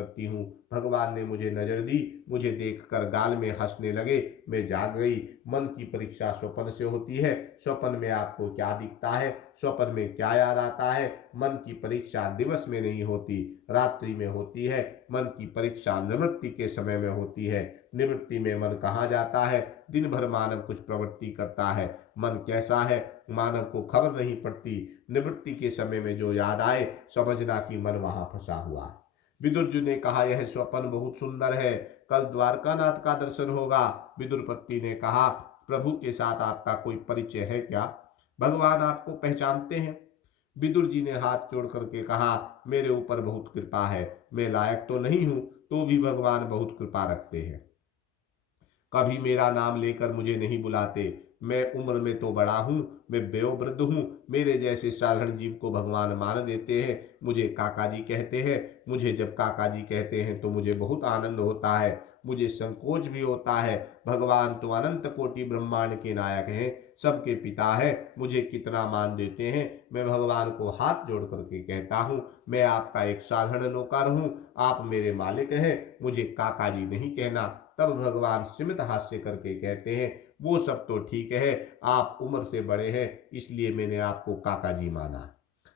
करती हूँ। भगवान ने मुझे नजर दी, मुझे देखकर गाल में हंसने लगे। मैं जाग गई। मन की परीक्षा स्वप्न से होती है। स्वप्न में आपको क्या दिखता है, स्वप्न में क्या याद आता है? मन की परीक्षा दिवस में नहीं होती, रात्रि में होती है। मन की परीक्षा निवृत्ति के समय में होती है। निवृत्ति में मन कहाँ जाता है? दिन भर मानव कुछ प्रवृत्ति करता है। मन कैसा है, मानव को खबर नहीं पड़ती। निवृत्ति के समय में जो याद आए, समझना कि मन वहां फंसा हुआ है। विदुर जी ने कहा, यह स्वप्न बहुत सुंदर है, कल द्वारकानाथ का दर्शन होगा। विदुर पत्नी ने कहा, प्रभु के साथ आपका कोई परिचय है क्या? भगवान आपको पहचानते हैं? विदुर जी ने हाथ जोड़ करके कहा, मेरे ऊपर बहुत कृपा है। मैं लायक तो नहीं हूं, तो भी भगवान बहुत कृपा रखते हैं। कभी मेरा नाम लेकर मुझे नहीं बुलाते। मैं उम्र में तो बड़ा हूँ, मैं वयोवृद्ध हूँ। मेरे जैसे साधारण जीव को भगवान मान देते हैं, मुझे काका जी कहते हैं। मुझे जब काका जी कहते हैं तो मुझे बहुत आनंद होता है, मुझे संकोच भी होता है। भगवान तो अनंत कोटि ब्रह्मांड के नायक हैं, सबके पिता है, मुझे कितना मान देते हैं। मैं भगवान को हाथ जोड़ करके कहता हूँ, मैं आपका एक साधारण नौकर हूँ, आप मेरे मालिक हैं, मुझे काका जी नहीं कहना। तब भगवान स्मित हास्य करके कहते हैं, वो सब तो ठीक है, आप उम्र से बड़े हैं, इसलिए मैंने आपको काका जी माना।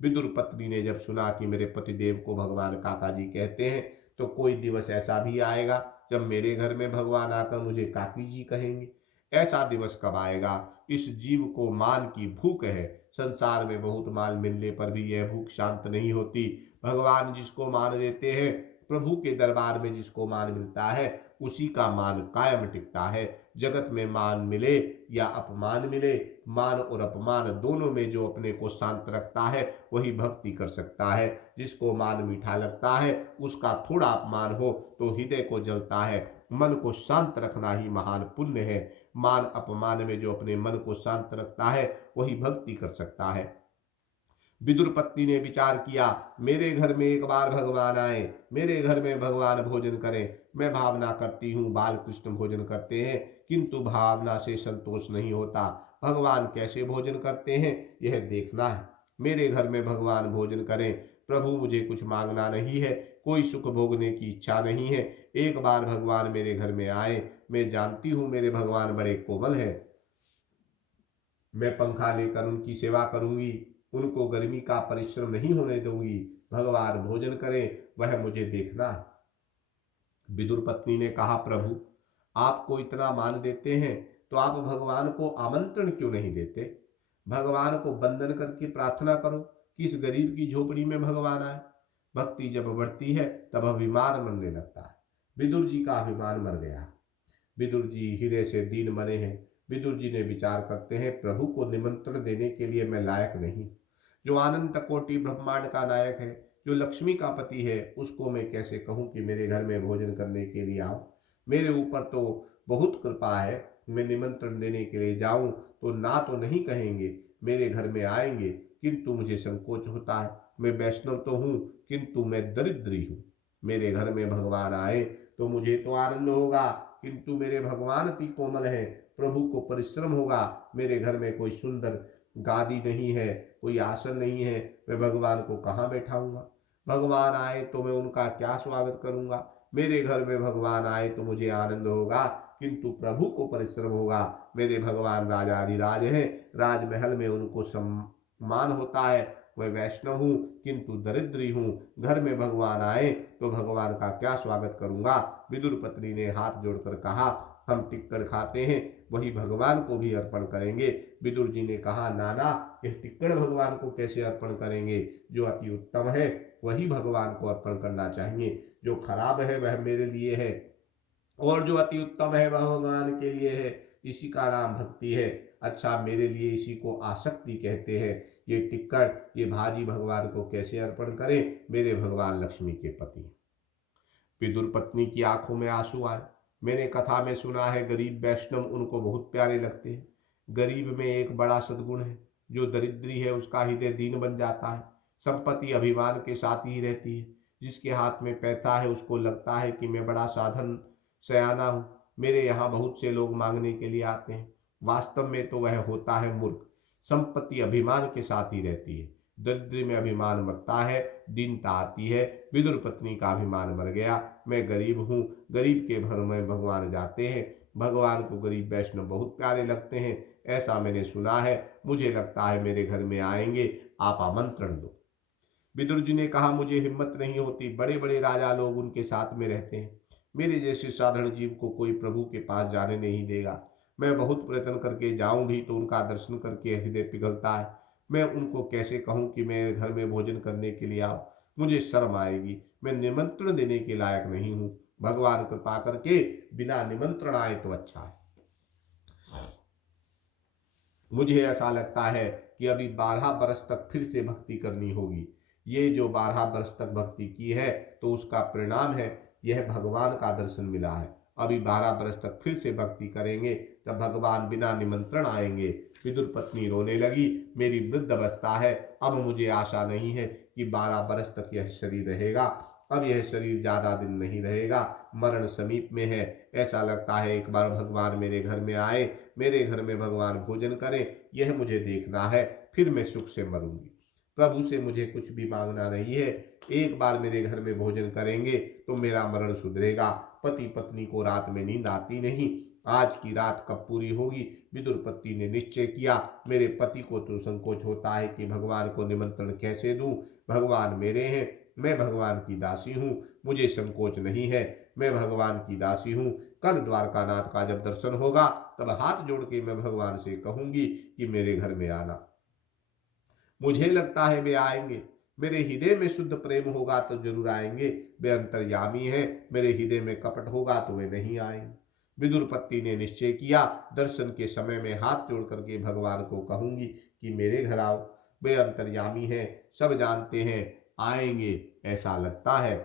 विदुर पत्नी ने जब सुना कि मेरे पतिदेव को भगवान काका जी कहते हैं, तो कोई दिवस ऐसा भी आएगा जब मेरे घर में भगवान आकर मुझे काकी जी कहेंगे। ऐसा दिवस कब आएगा? इस जीव को मान की भूख है। संसार में बहुत माल मिलने पर भी यह भूख शांत नहीं होती। भगवान जिसको मान देते हैं, प्रभु के दरबार में जिसको मान मिलता है, उसी का मान कायम टिकता है। जगत में मान मिले या अपमान मिले, मान और अपमान दोनों में जो अपने को शांत रखता है, वही भक्ति कर सकता है। जिसको मान मीठा लगता है, उसका थोड़ा अपमान हो तो हृदय को जलता है। मन को शांत रखना ही महान पुण्य है। मान अपमान में जो अपने मन को शांत रखता है, वही भक्ति कर सकता है। विदुर पत्नी ने विचार किया, मेरे घर में एक बार भगवान आए, मेरे घर में भगवान भोजन करें। मैं भावना करती हूँ बाल कृष्ण भोजन करते हैं, किंतु भावना से संतोष नहीं होता। भगवान कैसे भोजन करते हैं, यह देखना है। मेरे घर में भगवान भोजन करें। प्रभु, मुझे कुछ मांगना नहीं है, कोई सुख भोगने की इच्छा नहीं है। एक बार भगवान मेरे घर में आए। मैं जानती हूँ मेरे भगवान बड़े कोमल हैं। मैं पंखा लेकर उनकी सेवा करूंगी, उनको गर्मी का परिश्रम नहीं होने दूंगी। भगवान भोजन करें, वह मुझे देखना है। विदुर पत्नी ने कहा, प्रभु आपको इतना मान देते हैं तो आप भगवान को आमंत्रण क्यों नहीं देते? भगवान को वंदन करके प्रार्थना करो कि इस गरीब की झोपड़ी में भगवान आए। भक्ति जब बढ़ती है तब अभिमान मरने लगता है। विदुर जी का अभिमान मर गया। विदुर जी हृदय से दीन मरे हैं। विदुर जी ने विचार करते हैं, प्रभु को निमंत्रण देने के लिए मैं लायक नहीं। जो अनंत कोटि ब्रह्मांड का नायक है, जो लक्ष्मी का पति है, उसको मैं कैसे कहूं कि मेरे घर में भोजन करने के लिए आओ? मेरे ऊपर तो बहुत कृपा है। मैं निमंत्रण देने के लिए जाऊं तो ना तो नहीं कहेंगे, मेरे घर में आएंगे, किंतु मुझे संकोच होता है। मैं वैष्णव तो हूं, किंतु मैं दरिद्री हूं। मेरे घर में भगवान आए तो मुझे तो आनंद होगा, किंतु मेरे भगवान अति कोमल हैं, प्रभु को परिश्रम होगा। मेरे घर में कोई सुंदर गादी नहीं है, कोई आसन नहीं है, मैं भगवान को कहाँ बैठाऊंगा? भगवान आए तो मैं उनका क्या स्वागत करूंगा? मेरे घर में भगवान आए तो मुझे आनंद होगा, किंतु प्रभु को परिश्रम होगा। मेरे भगवान राजाधिराज हैं, राजमहल में उनको सम्मान होता है। मैं वैष्णव हूँ, किंतु दरिद्री हूँ। घर में भगवान आए तो भगवान का क्या स्वागत करूंगा? विदुर पत्नी ने हाथ जोड़कर कहा, हम टिक्कड़ खाते हैं, वही भगवान को भी अर्पण करेंगे। विदुर जी ने कहा, नाना, यह टिक्कड़ भगवान को कैसे अर्पण करेंगे? जो अति उत्तम है वही भगवान को अर्पण करना चाहिए। जो खराब है वह मेरे लिए है, और जो अति उत्तम है वह भगवान के लिए है। इसी का नाम भक्ति है। अच्छा, मेरे लिए इसी को आसक्ति कहते हैं। ये टिक्कड़, ये भाजी भगवान को कैसे अर्पण करें? मेरे भगवान लक्ष्मी के पति। विदुर पत्नी की आंखों में आंसू आए। मैंने कथा में सुना है, गरीब वैष्णव उनको बहुत प्यारे लगते हैं। गरीब में एक बड़ा सद्गुण है, जो दरिद्री है उसका हृदय दीन बन जाता है। संपत्ति अभिमान के साथ ही रहती है। जिसके हाथ में पैसा है उसको लगता है कि मैं बड़ा साधन सयाना हूँ, मेरे यहाँ बहुत से लोग मांगने के लिए आते हैं। वास्तव में तो वह होता है मूर्ख। संपत्ति अभिमान के साथ ही रहती है। दरिद्र में अभिमान मरता है, दीनता आती है। विदुर पत्नी का अभिमान मर गया। मैं गरीब हूँ, गरीब के भर में भगवान जाते हैं। भगवान को गरीब वैष्णव बहुत प्यारे लगते हैं, ऐसा मैंने सुना है। मुझे लगता है मेरे घर में आएंगे, आप आमंत्रण दो। विदुर जी ने कहा, मुझे हिम्मत नहीं होती, बड़े बड़े राजा लोग उनके साथ में रहते हैं, मेरे जैसे साधारण जीव को कोई प्रभु के पास जाने नहीं देगा। मैं बहुत प्रयत्न करके जाऊं भी तो उनका दर्शन करके हृदय पिघलता है। मैं उनको कैसे कहूं कि मेरे घर में भोजन करने के लिए आओ, मुझे शर्म आएगी, मैं निमंत्रण देने के लायक नहीं हूं। भगवान कृपा करके बिना निमंत्रण आए तो अच्छा है। मुझे ऐसा लगता है कि अभी 12 बरस तक फिर से भक्ति करनी होगी। ये जो 12 बरस तक भक्ति की है तो उसका परिणाम है यह भगवान का दर्शन मिला है। अभी 12 बरस तक फिर से भक्ति करेंगे तब भगवान बिना निमंत्रण आएंगे। विदुर पत्नी रोने लगी, मेरी वृद्ध अवस्था है, अब मुझे आशा नहीं है कि 12 बरस तक यह शरीर रहेगा। अब यह शरीर ज्यादा दिन नहीं रहेगा, मरण समीप में है। ऐसा लगता है एक बार भगवान मेरे घर में आए, मेरे घर में भगवान भोजन करें, यह मुझे देखना है, फिर मैं सुख से मरूंगी। प्रभु से मुझे कुछ भी मांगना नहीं है, एक बार मेरे घर में भोजन करेंगे तो मेरा मरण सुधरेगा। पति पत्नी को रात में नींद आती नहीं, आज की रात कब पूरी होगी। विदुर पत्नी ने निश्चय किया, मेरे पति को तो संकोच होता है कि भगवान को निमंत्रण कैसे दूं। भगवान मेरे हैं, मैं भगवान की दासी हूँ, मुझे संकोच नहीं है, मैं भगवान की दासी हूँ। कल द्वारकानाथ का जब दर्शन होगा तब हाथ जोड़ के मैं भगवान से कहूंगी कि मेरे घर में आना। मुझे लगता है वे आएंगे, मेरे हृदय में शुद्ध प्रेम होगा तो जरूर आएंगे। वे अंतर्यामी हैं, मेरे हृदय में कपट होगा तो वे नहीं आएंगे। विदुर पत्नी ने निश्चय किया, दर्शन के समय में हाथ जोड़ करके भगवान को कहूंगी कि मेरे घर आओ। वे अंतर्यामी हैं, सब जानते हैं, आएंगे ऐसा लगता है।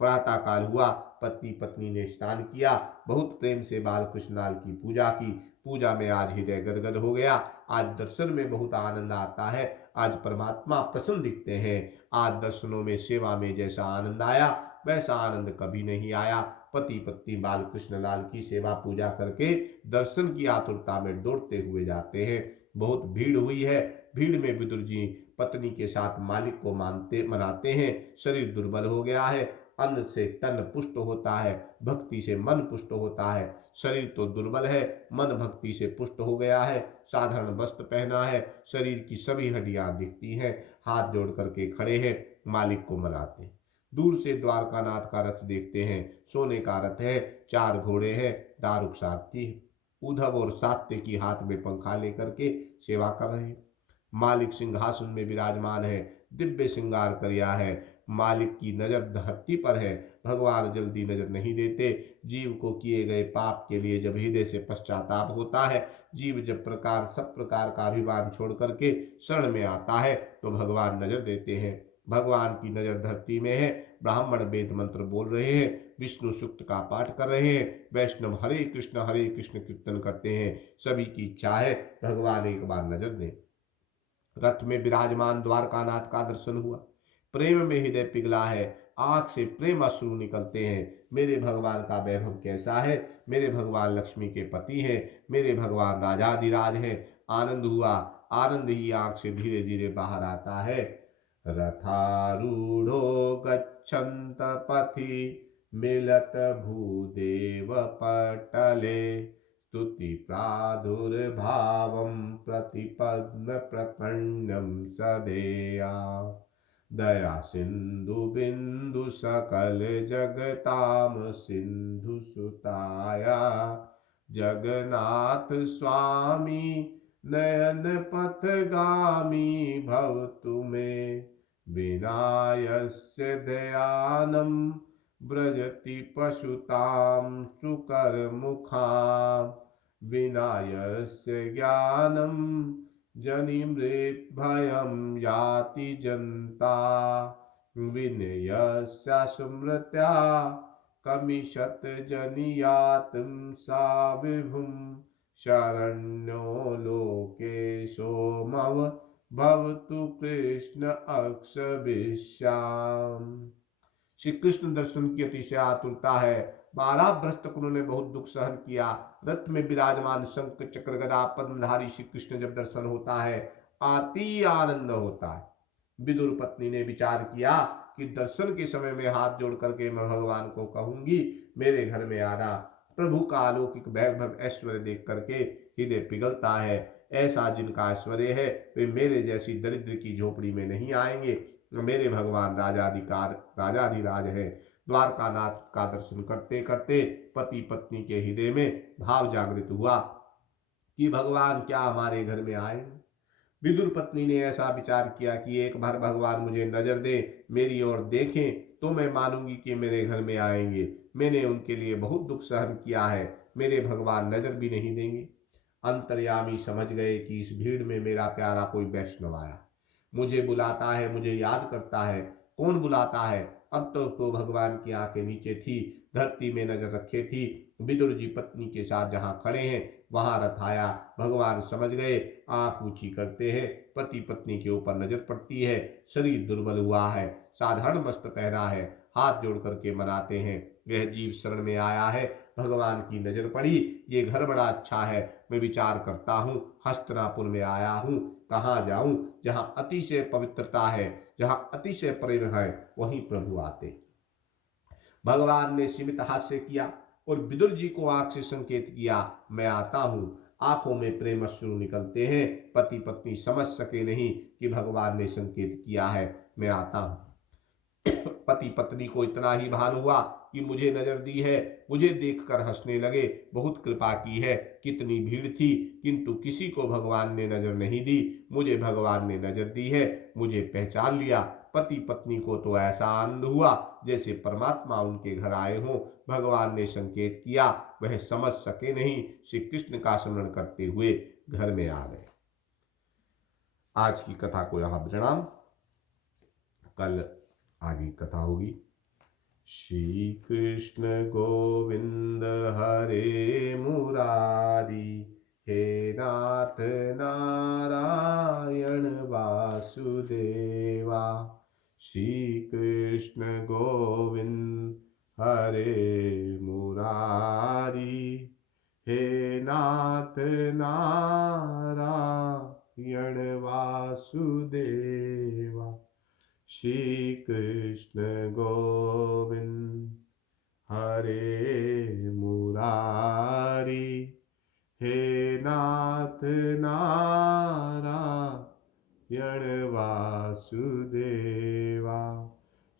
प्रातः काल हुआ, पति पत्नी ने स्नान किया, बहुत प्रेम से बाल कृष्णलाल की पूजा की। पूजा में आज हृदय गदगद हो गया। आज दर्शन में बहुत आनंद आता है, आज परमात्मा प्रसन्न दिखते हैं। आज दर्शनों में सेवा में जैसा आनंद आया वैसा आनंद कभी नहीं आया। पति पत्नी बाल कृष्णलाल की सेवा पूजा करके दर्शन की आतुरता में दौड़ते हुए जाते हैं। बहुत भीड़ हुई है, भीड़ में विदुर जी पत्नी के साथ मालिक को मानते मनाते हैं। शरीर दुर्बल हो गया है, अन्न से तन पुष्ट होता है, भक्ति से मन पुष्ट होता है। शरीर तो दुर्बल है, मन भक्ति से पुष्ट हो गया है। साधारण वस्त्र पहना है, शरीर की सभी हड्डियां दिखती हैं। हाथ जोड़ करके खड़े हैं, मालिक को मनाते हैं। दूर से द्वारकानाथ का रथ देखते हैं, सोने का रथ है, 4 घोड़े हैं, दारुक सारथी है। उद्धव और सात्यकी हाथ में पंखा लेकर के सेवा कर रहे हैं। मालिक सिंहासन में विराजमान है, दिव्य श्रृंगार किया है। मालिक की नजर धरती पर है, भगवान जल्दी नजर नहीं देते। जीव को किए गए पाप के लिए जब हृदय से पश्चाताप होता है, जीव जब सब प्रकार का अभिमान छोड़ करके शरण में आता है तो भगवान नजर देते हैं। भगवान की नजर धरती में है। ब्राह्मण वेद मंत्र बोल रहे हैं, विष्णु सूक्त का पाठ कर रहे हैं, वैष्णव हरे कृष्ण कीर्तन करते हैं। सभी की इच्छा है भगवान एक बार नजर दें। रथ में विराजमान द्वारकानाथ का दर्शन हुआ, प्रेम में हृदय पिघला है, आंख से प्रेम अश्रु निकलते हैं। मेरे भगवान का वैभव कैसा है, मेरे भगवान लक्ष्मी के पति हैं, मेरे भगवान राजाधिराज हैं। आनंद हुआ, आनंद ही आंख से धीरे धीरे बाहर आता है। रथारूढ़ो गच्छन्त पथि मिलत भूदेव पटले स्तुति प्रादुर्भावं प्रतिपद्म प्रकण्यं सदेया दया सिंधु बिंदु सकल जगताम सिंधु सुताया जगन्नाथ स्वामी नयन पथगामी भव तुम्हें विनायस्य दयानं व्रजति पशुतां सुकर मुखां विनायस्य ज्ञानं जनिमृत भयं याति जनता विनयस्य स्मृत्या कमिषत जनियातं सा विभुं शरण्यो लोकेशो मम भवतु कृष्ण अक्षभिष्याम। श्री कृष्ण दर्शन की अतिशय आतुरता है। 12 वर्ष तक उन्होंने बहुत दुख सहन किया। रथ में विराजमान शंख चक्र गदा पद्मधारी श्री कृष्ण जब दर्शन होता है अति आनंद होता है। विदुर पत्नी ने विचार किया कि दर्शन के समय में हाथ जोड़ करके मैं भगवान को कहूंगी मेरे घर में आना। प्रभु का अलौकिक वैभव ऐश्वर्य देख करके हृदय पिघलता है। ऐसा जिनका ऐश्वर्य है वे मेरे जैसी दरिद्र की झोपड़ी में नहीं आएंगे। मेरे भगवान राजाधिराज है। द्वारकानाथ का दर्शन करते करते पति पत्नी के हृदय में भाव जागृत हुआ कि भगवान क्या हमारे घर में आए। विदुर पत्नी ने ऐसा विचार किया कि एक बार भगवान मुझे नजर दे, मेरी ओर देखें तो मैं मानूंगी कि मेरे घर में आएंगे। मैंने उनके लिए बहुत दुख सहन किया है, मेरे भगवान नजर भी नहीं देंगे। अंतर्यामी समझ गए कि इस भीड़ में मेरा प्यारा कोई वैष्णव आया, मुझे बुलाता है, मुझे याद करता है। कौन बुलाता है? अब तो भगवान की आंखें नीचे थी, धरती में नजर रखे थी। विदुर जी पत्नी के साथ जहां खड़े हैं वहां रथ आया। भगवान समझ गए, आंख ऊंची करते हैं, पति पत्नी के ऊपर नजर पड़ती है। शरीर दुर्बल हुआ है, साधारण वस्त्र पहना है, हाथ जोड़ करके मनाते हैं। यह जीव शरण में आया है, भगवान की नजर पड़ी, ये घर बड़ा अच्छा है। मैं विचार करता हूँ, हस्तिनापुर में आया हूँ, कहाँ जाऊं? जहां अतिशय पवित्रता है, जहां अतिशय प्रेम है, वहीं प्रभु आते। भगवान ने सीमित हास्य किया और विदुर जी को आंख से संकेत किया, मैं आता हूं। आंखों में प्रेम अश्रु निकलते हैं। पति पत्नी समझ सके नहीं कि भगवान ने संकेत किया है, मैं आता हूं। पति पत्नी को इतना ही भान हुआ कि मुझे नजर दी है, मुझे देखकर हंसने लगे। बहुत कृपा की है, कितनी भीड़ थी किंतु किसी को भगवान ने नजर नहीं दी। मुझे भगवान ने नजर दी है, मुझे पहचान लिया। पति पत्नी को तो ऐसा आनंद हुआ जैसे परमात्मा उनके घर आए हों। भगवान ने संकेत किया, वह समझ सके नहीं, श्री कृष्ण का स्मरण करते हुए घर में आ गए। आज की कथा को यहाँ विराम, कल आगे कथा होगी। श्री कृष्ण गोविंद हरे मुरारी, हे नाथ नारायण वासुदेवा। श्री कृष्ण गोविंद हरे मुरारी, हे नाथ नारायण वासुदेवा। श्री कृष्ण गोविंद हरे मुरारी, हे नाथ नारायण वासुदेवा।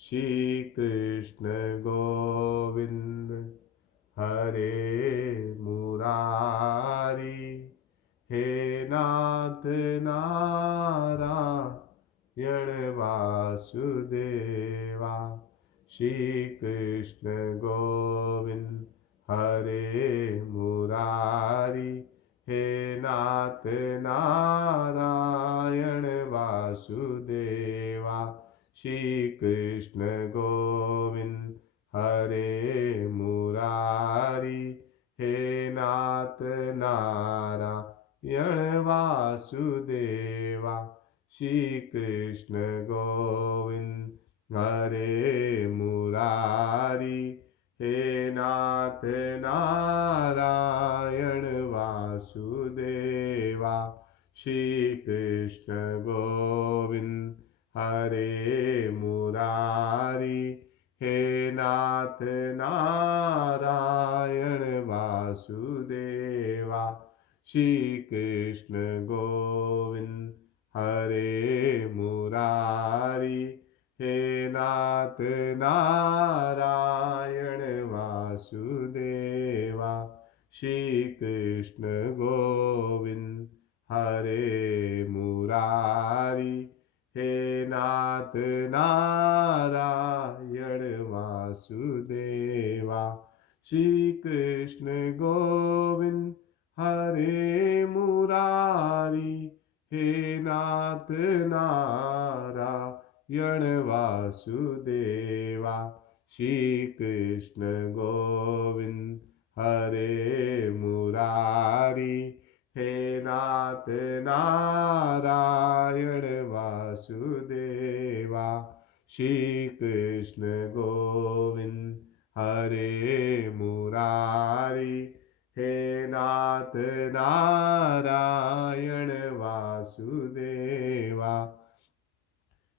श्री कृष्ण गोविंद हरे मुरारी, हे नाथ नारायण वासुदेवा। श्री कृष्ण गोविंद हरे मुरारी, हे नाथ नारायण वासुदेवा। श्री कृष्ण गोविंद हरे मुरारी, हे नाथ नारायण वासुदेवा। श्री कृष्ण गोविंद हरे मुरारी, हे नाथ नारायण वासुदेवा। श्री कृष्ण गोविंद हरे मुरारी, हे नाथ नारायण वासुदेवा। श्री कृष्ण गोविंद हरे मुरारी, हे नाथ नारायण वासुदेवा। श्री कृष्ण गोविंद हरे मुरारी, हे नाथ नारायण वासुदेवा। श्री कृष्ण गोविंद हरे मुरारी, हे नाथ नारायण वासुदेवा। श्री कृष्ण गोविंद हरे मुरारी, हे नाथ नारायण वासुदेवा। श्री कृष्ण गोविंद हरे मुरारी, हे नाथ नारायण वासुदेवा।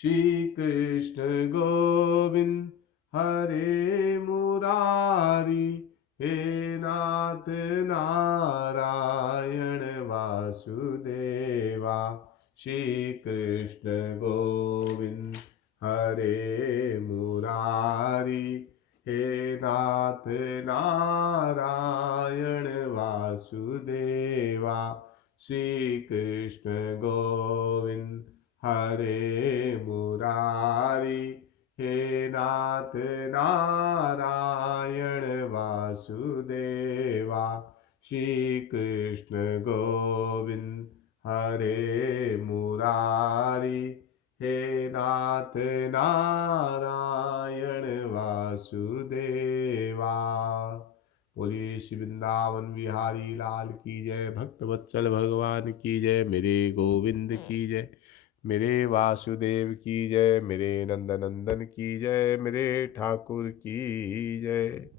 श्री कृष्ण गोविंद हरे मुरारी, हे नाथ नारायण वासुदेवा। श्री कृष्ण गोविंद हरे मुरारी, हे नाथ नारायण वासुदेवा। श्री कृष्ण गोविंद हरे मुरारी, हे नाथ नारायण वासुदेवा। श्री कृष्ण गोविंद हरे मुरारी, हे नाथ नारायण वासुदेवा। बोलिए श्री वृंदावन बिहारी लाल की जय, भक्त वत्सल भगवान की जय, मेरे गोविंद की जय, मेरे वासुदेव की जय, मेरे नंदनंदन की जय, मेरे ठाकुर की जय।